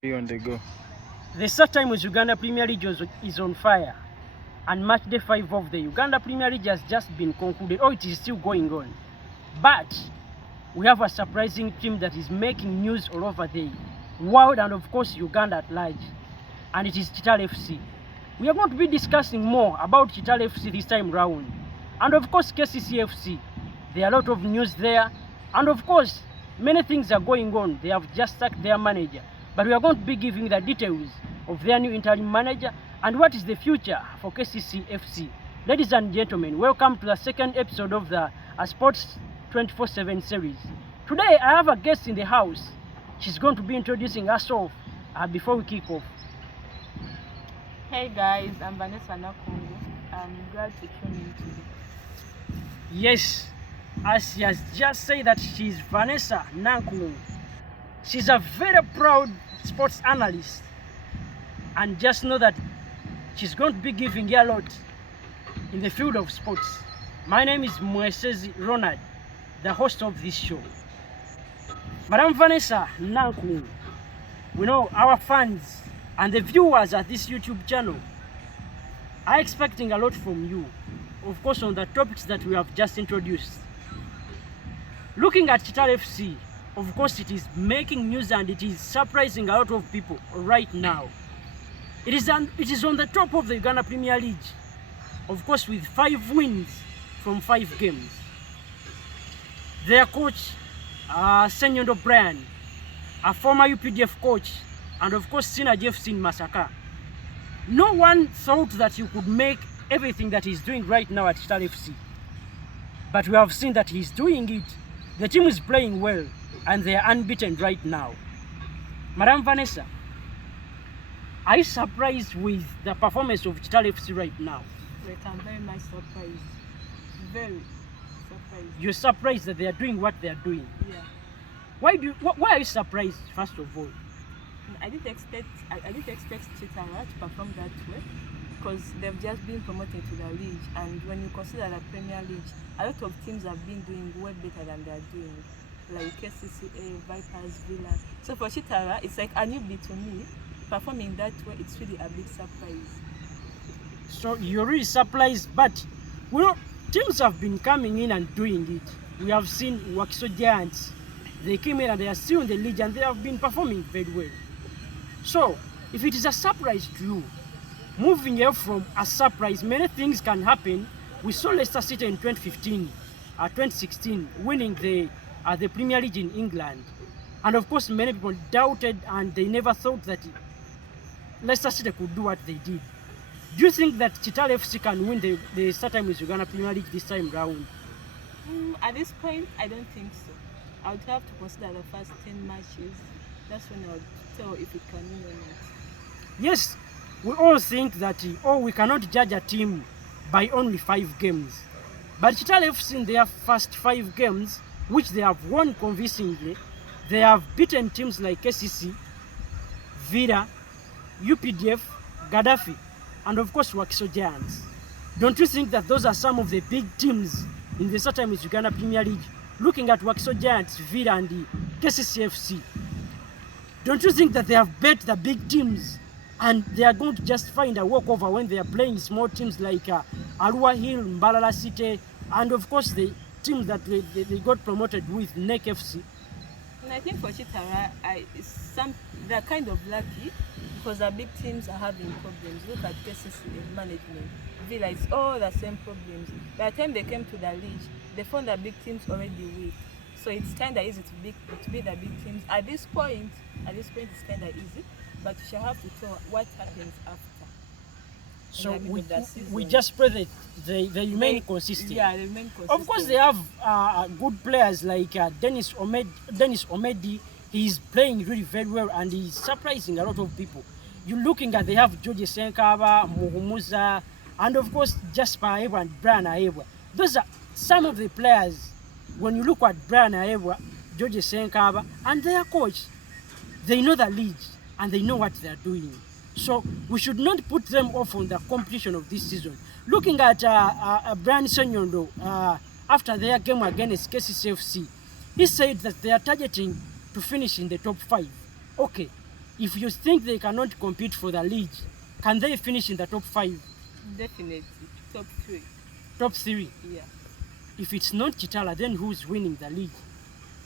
Be on the go. The start time with Uganda Premier League is on fire, and match day 5 of the Uganda Premier League has just been concluded. Oh, it is still going on. But we have a surprising team that is making news all over the world and of course Uganda at large, and it is Kitara FC. We are going to be discussing more about Kitara FC this time round, and of course KCCA FC. There are a lot of news there, and of course many things are going on. They have just sacked their manager, but we are going to be giving the details of their new interim manager and what is the future for KCCA FC. Ladies and gentlemen, welcome to the second episode of the Sports 24/7 series. Today I have a guest in the house. She's going to be introducing herself before we kick off. Hey guys, I'm Vanessa Nakungu. I'm glad to tune in today. Yes, as she has just said that she's Vanessa Nakungu. She's a very proud sports analyst, and just know that she's going to be giving you a lot in the field of sports. My name is Mwesezi Ronald, the host of this show. Madam Vanessa Nakungu, we know our fans and the viewers at this YouTube channel are expecting a lot from you, of course on the topics that we have just introduced. Looking at Kitara FC, of course it is making news and it is surprising a lot of people right now. It is on the top of the Uganda Premier League, of course with 5 wins from 5 games. Their coach, Senyondo Brian, a former UPDF coach, and of course Synergy FC in Masaka. No one thought that you could make everything that he's doing right now at Kitara FC. But we have seen that he's doing it. The team is playing well and they are unbeaten right now. Madam Vanessa, are you surprised with the performance of Kitara FC right now? Wait, I'm very much surprised. Very surprised. You're surprised that they are doing what they are doing. Yeah. Why are you surprised, first of all? I didn't expect Kitara to perform that way because they've just been promoted to the league, and when you consider the Premier League, a lot of teams have been doing way better than they're doing, like KCCA, Vipers, Villa. So for Kitara, it's like a newbie to me. Performing that way, it's really a big surprise. So you're really surprised, but you know, teams have been coming in and doing it. We have seen Wakiso Giants. They came in and they are still in the league and they have been performing very well. So, if it is a surprise to you, moving here from a surprise, many things can happen. We saw Leicester City in 2016, winning the Premier League in England. And of course, many people doubted and they never thought that Leicester City could do what they did. Do you think that Kitara FC can win the start time with Uganda Premier League this time round? At this point, I don't think so. I would have to consider the first 10 matches. That's when I would tell if it can win or not. Yes, we all think that we cannot judge a team by only 5 games. But Kitara FC in their first 5 games, which they have won convincingly, they have beaten teams like KCC, Villa, UPDF, Gaddafi, and of course Wakiso Giants. Don't you think that those are some of the big teams in the start time with Uganda Premier League? Looking at Wakiso Giants, Villa, and the KCCA FC, don't you think that they have bet the big teams and they are going to just find a walkover when they are playing small teams like Arua Hill, Mbalala City, and of course the teams that they got promoted with, NEC FC? And I think for Kitara, they're kind of lucky because the big teams are having problems. Look at KCCA management. Villa, it's all the same problems. By the time they came to the league, they found the big teams already weak. So it's kind of easy to beat the big teams. At this point, it's kind of easy, but you shall have to tell what happens after. So we just pray that they remain consistent. Yeah, they remain consistent. Of course, they have good players like Dennis Omedi. He's playing really very well and he's surprising a lot of people. You're looking at, they have George Senkaba, Muhumuza, and of course Jasper Aebwa and Brian Aebwa. Those are some of the players. When you look at Brian Aebwa, George Senkaba, and their coach, they know the league and they know what they are doing. So we should not put them off on the competition of this season. Looking at Brian Senyondo, after their game against KCCA FC, he said that they are targeting to finish in the top 5. Okay, if you think they cannot compete for the league, can they finish in the top 5? Definitely. Top 3. Top 3? Yeah. If it's not Kitara, then who's winning the league?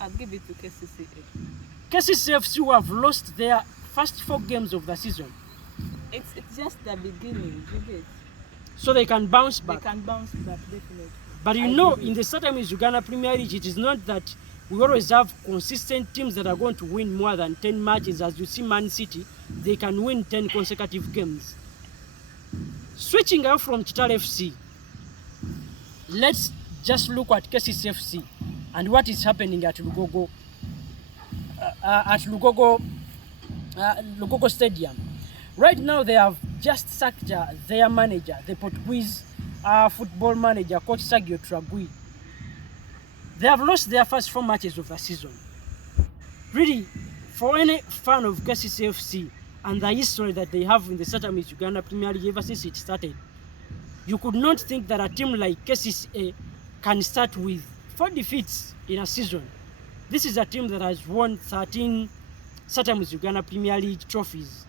I'll give it to KCCA. KCCFC who have lost their first 4 games of the season. It's just the beginning, you get. So they can bounce back. They can bounce back, definitely. But you know, in the Southern Uganda Premier League, it is not that we always have consistent teams that are going to win more than 10 matches. As you see Man City, they can win 10 consecutive games. Switching out from Kitara FC, let's just look at KCCFC and what is happening at Lugogo Stadium. Right now, they have just sacked their manager, the Portuguese football manager, Coach Sergio Tragui. They have lost their first 4 matches of the season. Really, for any fan of KCCFC and the history that they have in the Southern Uganda Premier League ever since it started, you could not think that a team like KCCA can start with 4 defeats in a season. This is a team that has won 13 Southern Uganda Premier League trophies.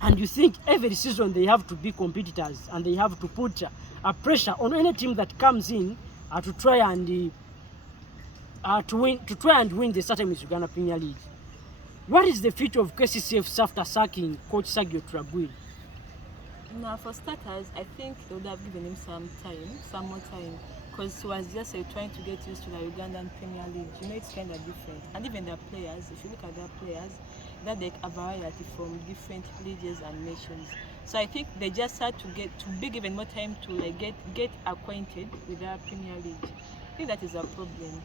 And you think every season they have to be competitors and they have to put a pressure on any team that comes in to try and win the Southern Uganda Premier League. What is the future of KCCF after sacking Coach Sergio Tragui? Now, for starters, I think they would have given him some more time, because he was just trying to get used to the Ugandan Premier League. You know, it's kind of different. And even their players, if you look at their players, that they a variety from different leagues and nations. So I think they just had to be given more time to get acquainted with their Premier League. I think that is a problem.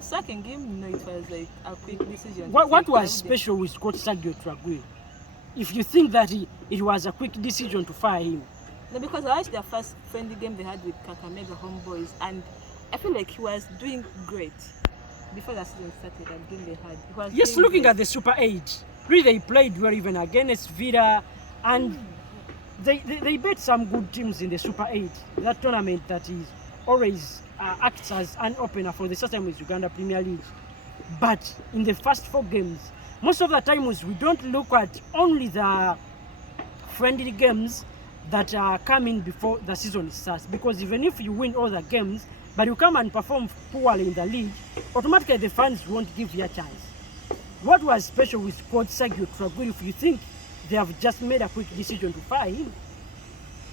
Second game, it was a quick decision. What was special with Coach Sergio Tragui? If you think that it was a quick decision to fire him? No, because I watched their first friendly game they had with Kakamega Homeboys, and I feel like he was doing great before the season started. That game they had. Yes, looking at the Super 8, really they played well even against Villa, and they beat some good teams in the Super 8. That tournament that is always acts as an opener for the Southern Uganda Premier League. But in the first 4 games, most of the times we don't look at only the friendly games that are coming before the season starts, because even if you win all the games but you come and perform poorly in the league, automatically the fans won't give you a chance. What was special with Coach Sergio Tragui if you think they have just made a quick decision to fire him?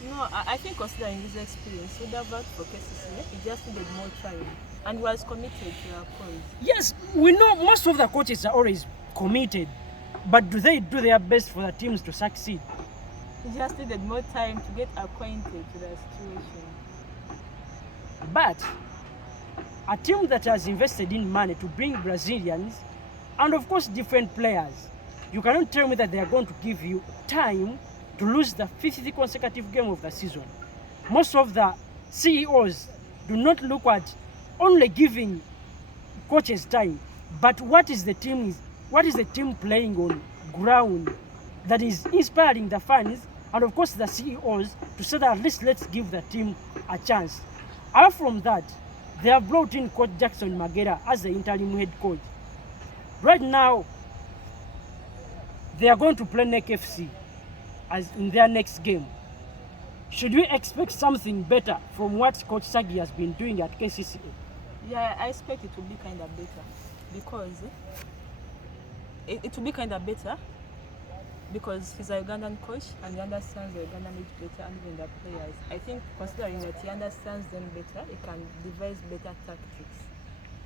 No, I think considering his experience, would have worked for KCCA. He just needed more time and was committed to their cause. Yes, we know most of the coaches are always committed, but do they do their best for the teams to succeed? He just needed more time to get acquainted to the situation. But a team that has invested in money to bring Brazilians and of course different players, you cannot tell me that they are going to give you time to lose the 50th consecutive game of the season. Most of the CEOs do not look at only giving coaches time, but what is the team playing on ground that is inspiring the fans and of course the CEOs to say that at least let's give the team a chance. Apart from that, they have brought in Coach Jackson Magera as the interim head coach. Right now, they are going to play NEC FC as in their next game. Should we expect something better from what Coach Sagi has been doing at KCCA? Yeah, I expect it to be kind of better, because it will be kind of better because he's a Ugandan coach and he understands the Ugandan league better and even the players. I think considering that he understands them better, he can devise better tactics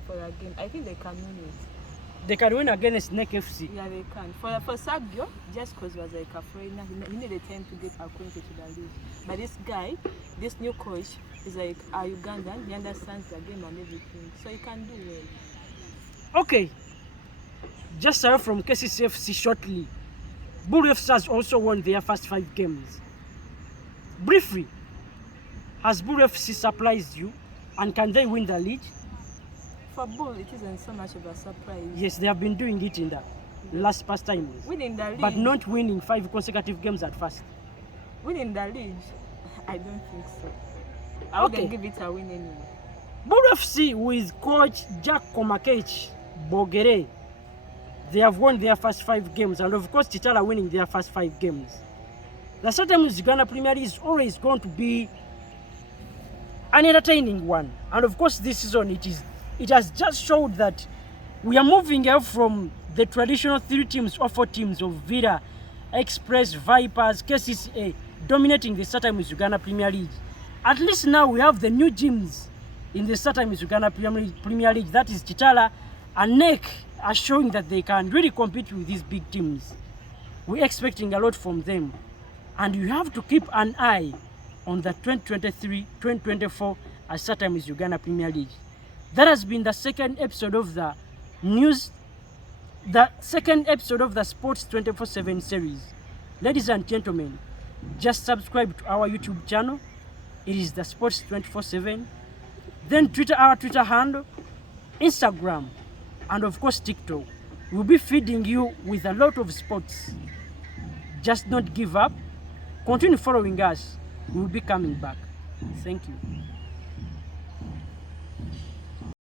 for a game. I think they can win it. They can win against NEC FC. Yeah, they can. For Sergio, just because he was like a foreigner, he needed time to get acquainted to the league. But this guy, this new coach, is like a Ugandan. He understands the game and everything, so he can do well. Okay. Just from KCCFC shortly, Bull FC has also won their first 5 games. Briefly, has Bull FC surprised you, and can they win the league? For Bull, it isn't so much of a surprise. Yes, they have been doing it in the last past times. Winning the league. But not winning 5 consecutive games at first. Winning the league, I don't think so. I wouldn't give it a win anyway. Bull FC with coach Jack Komakech Bogere, they have won their first 5 games, and of course Kitara winning their first 5 games. The sometimes Uganda Premier League is always going to be an entertaining one, and of course this season it has just showed that we are moving out from the traditional 3 teams or 4 teams of Villa, Express, Vipers, KCCA dominating the sometimes Uganda Premier League. At least now we have the new gyms in the sometimes Uganda Premier League, that is Kitara and NEC, are showing that they can really compete with these big teams. We're expecting a lot from them, and you have to keep an eye on the 2023-2024 as sometimes Uganda Premier League. That has been the second episode of the second episode of the Sports 24/7 series. Ladies and gentlemen, just subscribe to our YouTube channel. It is the Sports 24/7. Then our Twitter handle, Instagram, and of course TikTok. We'll be feeding you with a lot of sports. Just not give up. Continue following us. We'll be coming back. Thank you.